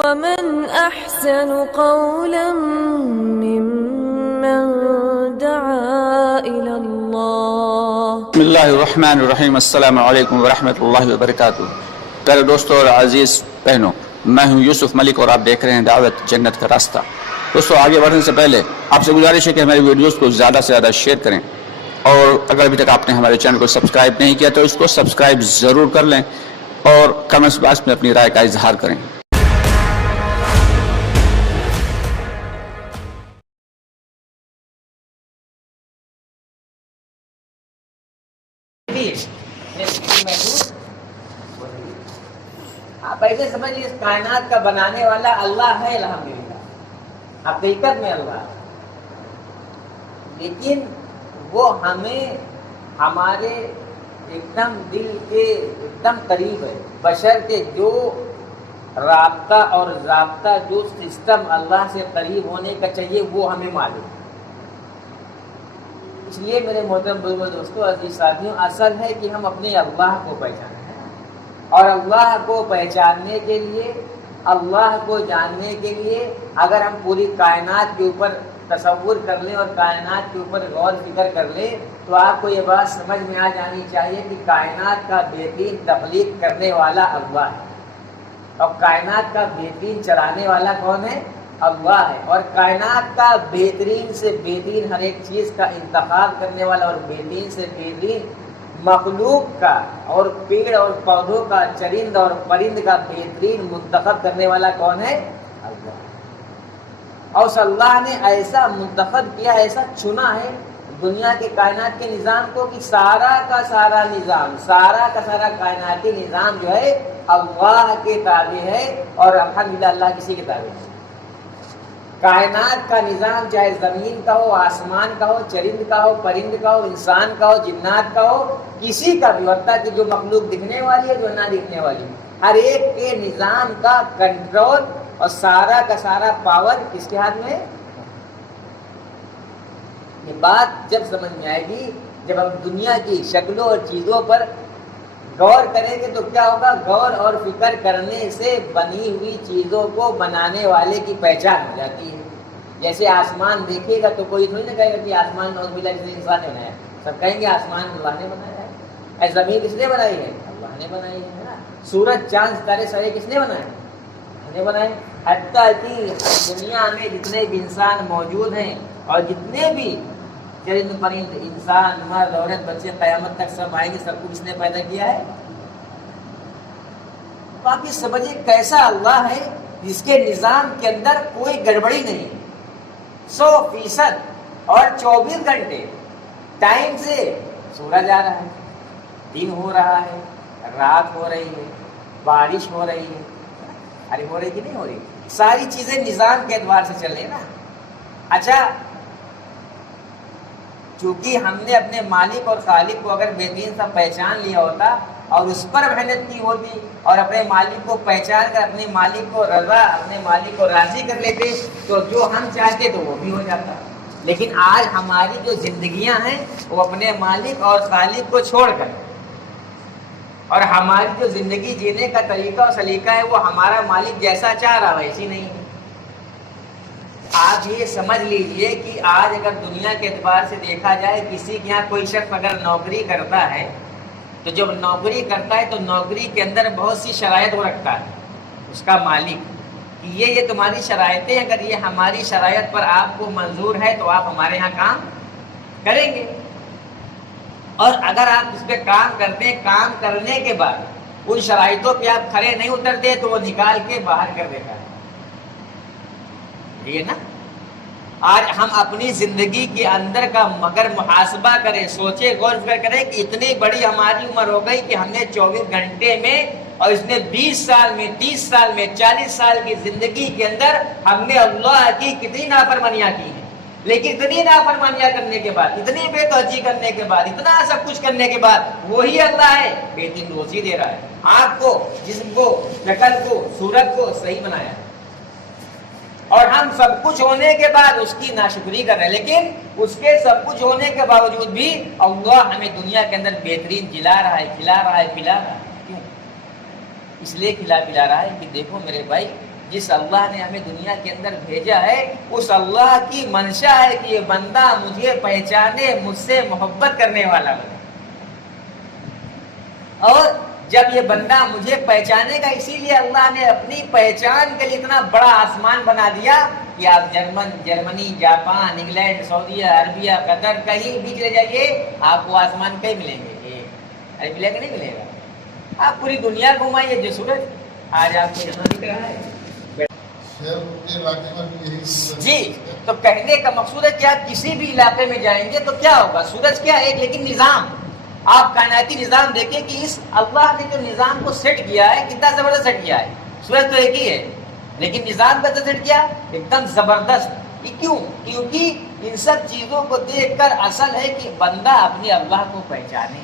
ومن أحسن قولا ممن دعا إلى الله. بسم اللہ الرحمن الرحیم. السلام علیکم ورحمۃ اللہ وبرکاتہ. پیارے دوستوں اور عزیز بہنوں، میں ہوں یوسف ملک اور آپ دیکھ رہے ہیں دعوت جنت کا راستہ. دوستوں، آگے بڑھنے سے پہلے آپ سے گزارش ہے کہ ہماری ویڈیوز کو زیادہ سے زیادہ شیئر کریں، اور اگر ابھی تک آپ نے ہمارے چینل کو سبسکرائب نہیں کیا تو اس کو سبسکرائب ضرور کر لیں اور کمنٹس باکس میں اپنی رائے کا اظہار کریں. آپ ایسے سمجھیے اس کائنات کا بنانے والا اللہ ہے. الحمدللہ حقیقت میں اللہ ہے، لیکن وہ ہمیں ہمارے ایک دم دل کے ایک دم قریب ہے. بشر کے جو رابطہ اور ضابطہ، جو سسٹم اللہ سے قریب ہونے کا چاہیے وہ ہمیں معلوم ہے. اس لیے میرے محترم بزرگ دوستوں، عزیز ساتھیوں، اصل ہے کہ ہم اپنے اللہ کو پہچانیں، اور اللہ کو پہچاننے کے لیے، اللہ کو جاننے کے لیے اگر ہم پوری کائنات کے اوپر تصور کر لیں اور کائنات کے اوپر غور فکر کر لیں تو آپ کو یہ بات سمجھ میں آ جانی چاہیے کہ کائنات کا بہترین تخلیق کرنے والا اللہ ہے، اور کائنات کا بہترین چلانے والا کون ہے؟ اللہ ہے. اور کائنات کا بہترین سے بہترین ہر ایک چیز کا انتخاب کرنے والا اور بہترین سے بہترین مخلوق کا اور پیڑ اور پودوں کا، چرند اور پرند کا بہترین منتخب کرنے والا کون ہے؟ اللہ. اور اس اللہ نے ایسا منتخب کیا، ایسا چنا ہے دنیا کے کائنات کے نظام کو کہ سارا کا سارا نظام، سارا کا سارا کائناتی نظام جو ہے اللہ کے تابع ہے، اور الحمدللہ اللہ کسی کے تابع ہے. کائنات کا نظام چاہے زمین کا ہو، آسمان کا ہو، چرند کا ہو، پرند کا ہو، انسان کا ہو، جنات کا ہو، کسی کا بھی، حتیٰ کہ جو مخلوق دکھنے والی ہے، جو نہ دکھنے والی ہے، ہر ایک کے نظام کا کنٹرول اور سارا کا سارا پاور کس کے ہاتھ میں ہے؟ یہ بات جب سمجھ میں آئے گی، جب ہم دنیا کی شکلوں اور چیزوں پر غور کریں گے تو کیا ہوگا؟ غور اور فکر کرنے سے بنی ہوئی چیزوں کو بنانے والے کی پہچان ہو جاتی ہے. جیسے آسمان دیکھے گا تو کوئی تھوڑی نہ کہے گا کہ آسمان نوز باللہ کسی انسان نے بنایا، سب کہیں گے آسمان اللہ نے بنایا ہے. زمین کس نے بنائی ہے؟ اللہ نے بنائی ہے نا. سورج چاند ستارے سارے کس نے بنائے؟ اللہ نے بنائے. حتیٰ کہ دنیا میں جتنے بھی انسان موجود ہیں اور جتنے بھی چرند پرند، انسان، مرد، عورت، بچے، قیامت تک سب آئیں گے، سب کو کس نے پیدا کیا ہے؟ باقی سمجھے کیسا اللہ ہے جس کے نظام کے اندر کوئی گڑبڑی نہیں، 100% اور 24 گھنٹے ٹائم سے سورج آ رہا ہے، دن ہو رہا ہے، رات ہو رہی ہے، بارش ہو رہی ہے. ارے ہو رہی کہ نہیں ہو رہی؟ ساری چیزیں نظام کے اعتبار سے چل رہی ہیں نا. اچھا، چونکہ ہم نے اپنے مالک اور خالق کو اگر بہترین سا پہچان لیا ہوتا اور اس پر محنت کی ہوتی اور اپنے مالک کو پہچان کر اپنے مالک کو رضا، اپنے مالک کو راضی کر لیتے تو جو ہم چاہتے تو وہ بھی ہو جاتا. لیکن آج ہماری جو زندگیاں ہیں وہ اپنے مالک اور خالق کو چھوڑ کر، اور ہماری جو زندگی جینے کا طریقہ اور سلیقہ ہے وہ ہمارا مالک جیسا چاہ رہا ویسی نہیں ہے. آپ یہ سمجھ لیجئے کہ آج اگر دنیا کے اعتبار سے دیکھا جائے، کسی کے یہاں کوئی شخص اگر نوکری کرتا ہے تو جب نوکری کرتا ہے تو نوکری کے اندر بہت سی شرائط وہ رکھتا ہے اس کا مالک کہ یہ تمہاری شرائطیں، اگر یہ ہماری شرائط پر آپ کو منظور ہے تو آپ ہمارے یہاں کام کریں گے، اور اگر آپ اس پہ کام کرتے ہیں، کام کرنے کے بعد ان شرائطوں پہ آپ کھڑے نہیں اترتے تو وہ نکال کے باہر کر دیتا ہے. یہ نا آج ہم اپنی زندگی کے اندر کا مگر محاسبہ کریں، سوچے، غور فکر کریں کہ اتنی بڑی ہماری عمر ہو گئی کہ ہم نے 24 گھنٹے میں، اور اس نے 20 سال میں، 30 سال میں، 40 سال کی زندگی کے اندر ہم نے اللہ کی کتنی نافرمانیاں کی ہیں. لیکن اتنی نافرمانیاں کرنے کے بعد، اتنی بے توجہی کرنے کے بعد، اتنا سب کچھ کرنے کے بعد وہی اللہ ہے بہترین روزی دے رہا ہے. آنکھ کو، جسم کو، شکل کو، صورت کو صحیح بنایا، اور ہم سب کچھ ہونے کے بعد اس کی ناشکری کر رہے ہیں. لیکن اس کے سب کچھ ہونے کے باوجود بھی اللہ ہمیں دنیا کے اندر بہترین جلا رہا ہے، کھلا رہا ہے، پلا رہا ہے. کیوں؟ اس لیے کھلا پلا رہا ہے کہ دیکھو میرے بھائی، جس اللہ نے ہمیں دنیا کے اندر بھیجا ہے اس اللہ کی منشا ہے کہ یہ بندہ مجھے پہچانے، مجھ سے محبت کرنے والا بنے. اور جب یہ بندہ مجھے پہچانے گا، اسی لیے اللہ نے اپنی پہچان کے لیے اتنا بڑا آسمان بنا دیا کہ آپ جرمنی، جاپان، انگلینڈ، سعودیہ عربیہ، قطر کہیں بھی چلے جائیے آپ کو آسمان کہیں ملیں گے. ارے ملے گا نہیں ملے گا؟ آپ پوری دنیا گھمائیے، جو سورج آج آپ کو یہاں دکھ رہا ہے. جی، تو کہنے کا مقصود ہے کہ آپ کسی بھی علاقے میں جائیں گے تو کیا ہوگا؟ سورج کیا ایک، لیکن نظام، آپ کائناتی نظام دیکھیں کہ اس اللہ نے جو نظام کو سیٹ کیا ہے کتنا زبردست سیٹ کیا ہے. سورج تو ایک ہی ہے لیکن نظام کیسے سیٹ کیا؟ ایک دم زبردست. کیوں؟ کیونکہ ان سب چیزوں کو دیکھ کر اصل ہے کہ بندہ اپنے اللہ کو پہچانے.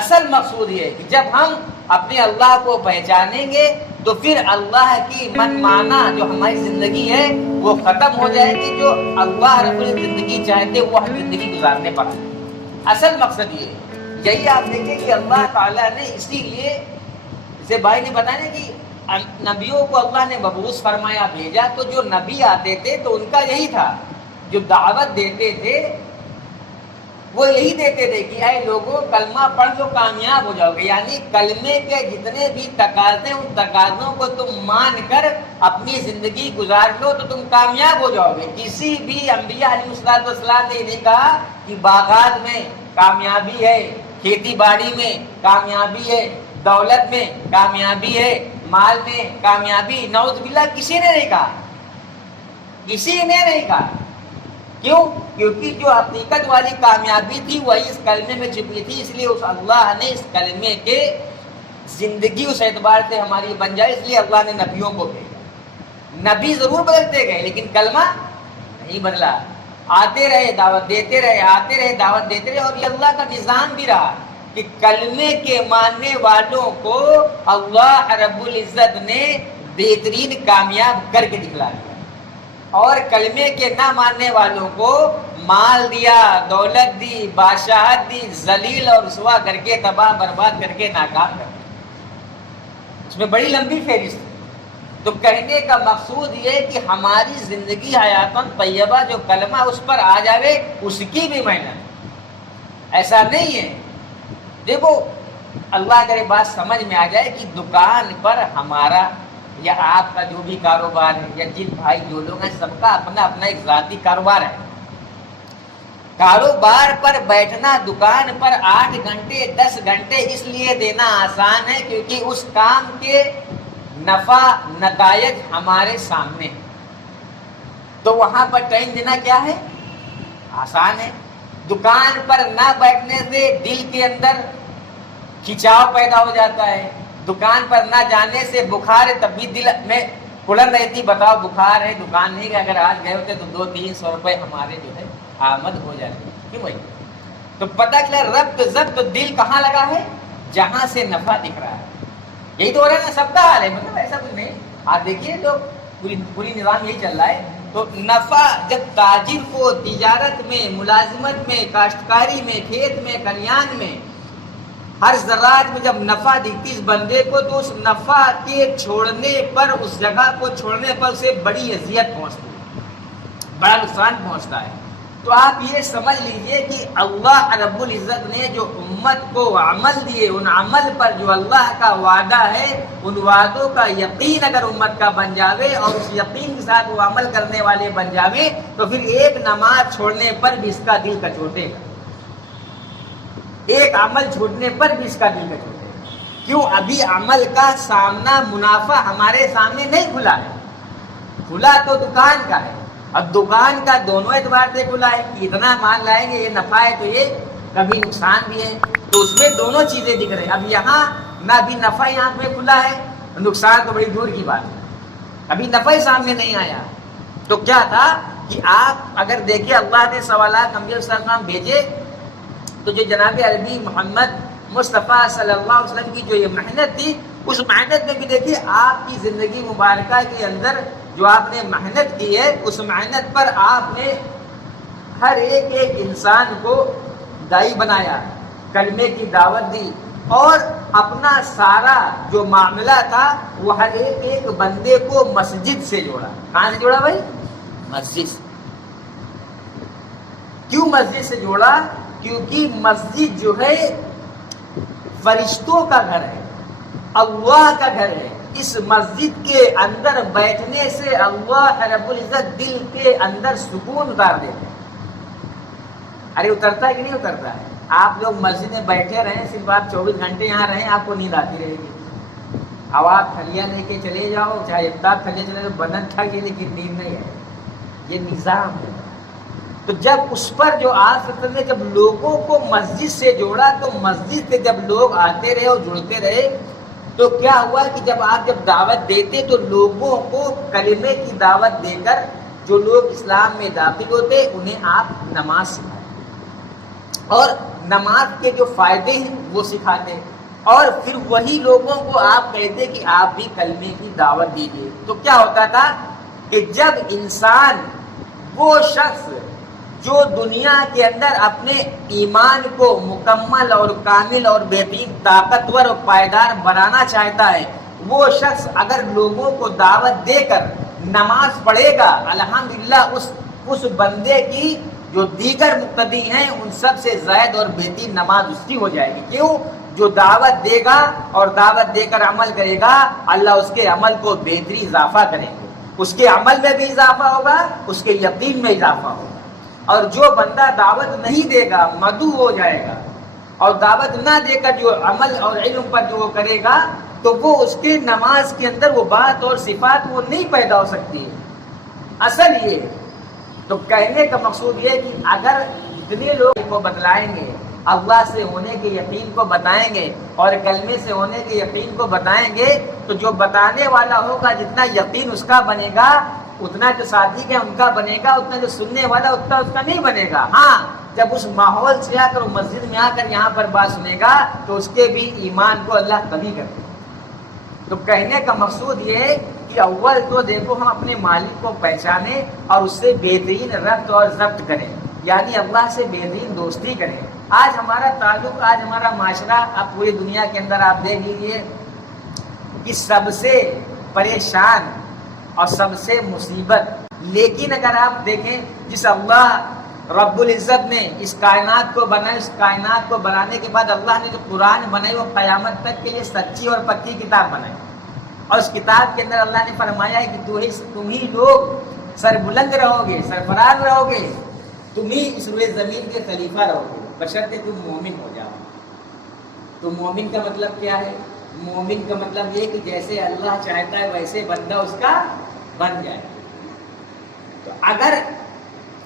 اصل مقصود یہ ہے کہ جب ہم اپنے اللہ کو پہچانیں گے تو پھر اللہ کی من مانا جو ہماری زندگی ہے وہ ختم ہو جائے گی. جو اللہ رب العزت زندگی چاہتے وہ ہم زندگی گزارنے پڑا. اصل مقصد یہ ہے. یہی آپ دیکھیں کہ اللہ تعالیٰ نے اسی لیے جیسے بھائی نے بتایا کہ نبیوں کو اللہ نے مبعوث فرمایا، بھیجا، تو جو نبی آتے تھے تو ان کا یہی تھا، جو دعوت دیتے تھے وہ یہی دیتے تھے کہ اے لوگوں کلمہ پڑھ لو کامیاب ہو جاؤ گے. یعنی کلمے کے جتنے بھی تقاضے ان تقاضوں کو تم مان کر اپنی زندگی گزار لو تو تم کامیاب ہو جاؤ گے. کسی بھی انبیاء علیہ السلام نے یہ نہیں کہا کہ باغات میں کامیابی ہے، کھیتی باڑی میں کامیابی ہے، دولت میں کامیابی ہے، مال میں کامیابی. نعوذ باللہ کسی نے نہیں کہا، کسی نے نہیں کہا. کیوں؟ کیونکہ جو حقیقت والی کامیابی تھی وہی اس کلمے میں چھپی تھی. اس لیے اس اللہ نے اس کلمے کے زندگی اس اعتبار سے ہماری بن جائے، اس لیے اللہ نے نبیوں کو بھیجا. نبی ضرور بدلتے گئے لیکن کلمہ نہیں بدلا. آتے رہے دعوت دیتے رہے، آتے رہے دعوت دیتے رہے. اور یہ اللہ کا نظام بھی رہا کہ کلمے کے ماننے والوں کو اللہ رب العزت نے بہترین کامیاب کر کے دکھلا دیا، اور کلمے کے نہ ماننے والوں کو مال دیا، دولت دی، بادشاہت دی، ذلیل اور رسوا کر کے تباہ برباد کر کے ناکام کر دیا. اس میں بڑی لمبی فہرست ہے. تو کہنے کا مقصود یہ کہ ہماری زندگی حیاتن طیبہ جو کلمہ اس پر آ جاوے اس کی بھی محنت. ایسا نہیں ہے. دیکھو اللہ کرے بات سمجھ میں آ جائے کہ دکان پر ہمارا یا آپ کا جو بھی کاروبار ہے یا جن بھائی جو لوگ ہیں سب کا اپنا اپنا ایک ذاتی کاروبار ہے. کاروبار پر بیٹھنا دکان پر 8 گھنٹے 10 گھنٹے اس لیے دینا آسان ہے کیونکہ اس کام کے نفع نتائج ہمارے سامنے. تو وہاں پر ٹائم دینا کیا ہے؟ آسان ہے. دکان پر نہ بیٹھنے سے دل کے اندر کھچاؤ پیدا ہو جاتا ہے. دکان پر نہ جانے سے بخار ہے، تب بھی دل میں پڑن رہتی، بتاؤ بخار ہے دکان نہیں گئے، اگر آج گئے ہوتے تو 200-300 روپے ہمارے جو ہے آمد ہو جاتی. کیوں بھائی؟ تو پتہ چلا ربط ضبط دل کہاں لگا ہے؟ جہاں سے نفع دکھ رہا ہے. یہی تو ہو رہا ہے نا، سب کا حال ہے، مطلب ایسا کچھ نہیں. آپ دیکھیے تو پوری نظام یہی چل رہا ہے. تو نفع جب تاجر کو تجارت میں، ملازمت میں، کاشتکاری میں، کھیت میں، کھلیان میں، ہر زراعت میں جب نفع دکھتی اس بندے کو تو اس نفع کے چھوڑنے پر، اس جگہ کو چھوڑنے پر اسے بڑی اذیت پہنچتی ہے، بڑا نقصان پہنچتا ہے. تو آپ یہ سمجھ لیجئے کہ اللہ رب العزت نے جو امت کو عمل دیے، ان عمل پر جو اللہ کا وعدہ ہے، ان وعدوں کا یقین اگر امت کا بن جاوے اور اس یقین کے ساتھ وہ عمل کرنے والے بن جاوے تو پھر ایک نماز چھوڑنے پر بھی اس کا دل کچوٹے گا، ایک عمل چھوڑنے پر بھی اس کا دل کچوٹے گا. کیوں؟ ابھی عمل کا سامنا، منافع ہمارے سامنے نہیں کھلا ہے. کھلا تو دکان کا ہے، اب دکان کا دونوں اعتبار سے کھلا ہے کہ اتنا مال لائیں گے، یہ نفع ہے تو یہ کبھی نقصان بھی ہے، تو اس میں دونوں چیزیں دکھ رہے ہیں. اب یہاں نہ ابھی نفع یہاں پہ کھلا ہے، نقصان تو بڑی دور کی بات ہے، ابھی نفع ہی سامنے نہیں آیا. تو کیا تھا کہ آپ اگر دیکھیں اللہ نے سوالات انبیاء صلی اللہ علیہ وسلم بھیجے تو جو جناب عربی محمد مصطفیٰ صلی اللہ علیہ وسلم کی جو یہ محنت تھی، اس محنت میں بھی دیکھیے آپ کی زندگی مبارکہ کے اندر جو آپ نے محنت کی ہے، اس محنت پر آپ نے ہر ایک انسان کو دائی بنایا، کلمے کی دعوت دی اور اپنا سارا جو معاملہ تھا وہ ہر ایک بندے کو مسجد سے جوڑا. کہاں سے جوڑا بھائی؟ مسجد سے. کیوں مسجد سے جوڑا؟ کیونکہ مسجد جو ہے فرشتوں کا گھر ہے، اللہ کا گھر ہے. اس مسجد کے اندر بیٹھنے سے اللہ رب العزت دل کے اندر سکون اتار دیتے ہیں. ارے اترتا ہے کہ نہیں اترتا ہے؟ آپ لوگ مسجد میں بیٹھے رہیں، صرف آپ 24 گھنٹے یہاں رہیں، آپ کو نیند آتی رہے گی. اب آپ تھلیاں لے کے چلے جاؤ، چاہے افطار تھلے چلے جاؤ، بدن تھک جائے لیکن نیند نہیں ہے. یہ نظام ہے. تو جب اس پر جو آپ نے جب لوگوں کو مسجد سے جوڑا تو مسجد سے جب لوگ آتے رہے اور جڑتے رہے تو کیا ہوا کہ جب آپ دعوت دیتے تو لوگوں کو کلمے کی دعوت دے کر جو لوگ اسلام میں داخل ہوتے انہیں آپ نماز سکھاتے اور نماز کے جو فائدے ہیں وہ سکھاتے اور پھر وہی لوگوں کو آپ کہتے کہ آپ بھی کلمے کی دعوت دیجیے. تو کیا ہوتا تھا کہ جب انسان وہ شخص جو دنیا کے اندر اپنے ایمان کو مکمل اور کامل اور بہترین طاقتور اور پائیدار بنانا چاہتا ہے، وہ شخص اگر لوگوں کو دعوت دے کر نماز پڑھے گا، الحمدللہ اس بندے کی جو دیگر مقتدی ہیں ان سب سے زائد اور بہترین نماز اس کی ہو جائے گی. کیوں؟ جو دعوت دے گا اور دعوت دے کر عمل کرے گا، اللہ اس کے عمل کو بہترین اضافہ کریں گے. اس کے عمل میں بھی اضافہ ہوگا، اس کے یقین میں اضافہ ہوگا. اور جو بندہ دعوت نہیں دے گا مدعو ہو جائے گا، اور دعوت نہ دے کر جو عمل اور علم پر جو وہ کرے گا تو وہ اس کے نماز کے اندر وہ بات اور صفات وہ نہیں پیدا ہو سکتی ہے. اصل یہ تو کہنے کا مقصود یہ کہ اگر جتنے لوگ کو بتلائیں گے، اللہ سے ہونے کے یقین کو بتائیں گے اور کلمے سے ہونے کے یقین کو بتائیں گے تو جو بتانے والا ہوگا جتنا یقین اس کا بنے گا اتنا جو ساتھی کا ان کا بنے گا، اتنا جو سننے والا اتنا اس کا نہیں بنے گا. ہاں جب اس ماحول سے آ کر مسجد میں آ کر یہاں پر بات سنے گا تو اس کے بھی ایمان کو اللہ کبھی کرے. تو کہنے کا مقصود یہ ہے کہ اول تو دیکھو ہم اپنے مالک کو پہچانیں اور اس سے بہترین ربط اور ضبط کریں، یعنی اللہ سے بہترین دوستی کریں. آج ہمارا تعلق، آج ہمارا معاشرہ، اب پوری دنیا کے اندر آپ دیکھ لیجیے کہ سب سے پریشان اور سب سے مصیبت، لیکن اگر آپ دیکھیں جس اللہ رب العزت نے اس کائنات کو بنایا، اس کائنات کو بنانے کے بعد اللہ نے جو قرآن بنائی وہ قیامت تک کے لیے سچی اور پکی کتاب بنائی. اور اس کتاب کے اندر اللہ نے فرمایا ہے کہ تم ہی لوگ سربلند رہو گے، سرفراز رہو گے، تم ہی اس روئے زمین کے خلیفہ رہو گے بشرطے تم مومن ہو جاؤ. تو مومن کا مطلب کیا ہے؟ مومن کا مطلب یہ کہ جیسے اللہ چاہتا ہے ویسے بندہ اس کا بن جائے. تو اگر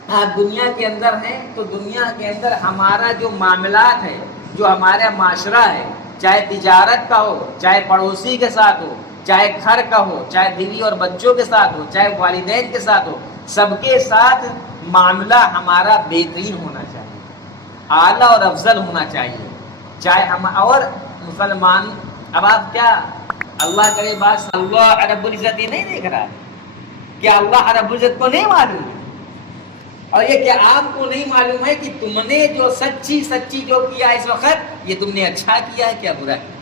آپ دنیا کے اندر ہیں تو دنیا کے اندر ہمارا جو معاملات ہے، جو ہمارا معاشرہ ہے، چاہے تجارت کا ہو، چاہے پڑوسی کے ساتھ ہو، چاہے گھر کا ہو، چاہے بیوی اور بچوں کے ساتھ ہو، چاہے والدین کے ساتھ ہو، سب کے ساتھ معاملہ ہمارا بہترین ہونا چاہیے، اعلیٰ اور افضل ہونا چاہیے. چاہے ہم اور مسلمان، اب آپ کیا اللہ کرے بات اللہ رب العزت یہ نہیں دیکھ رہا ہے؟ کیا اللہ رب العزت کو نہیں معلوم ہے؟ اور یہ کیا آپ کو نہیں معلوم ہے کہ تم نے جو سچی جو کیا اس وقت، یہ تم نے اچھا کیا ہے کیا برا کیا؟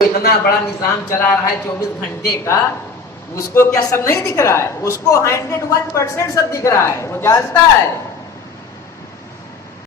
اتنا بڑا نظام چلا رہا ہے 24 گھنٹے کا، اس کو کیا سب نہیں دکھ رہا ہے؟ اس کو 101% سب دکھ رہا ہے، وہ جانتا ہے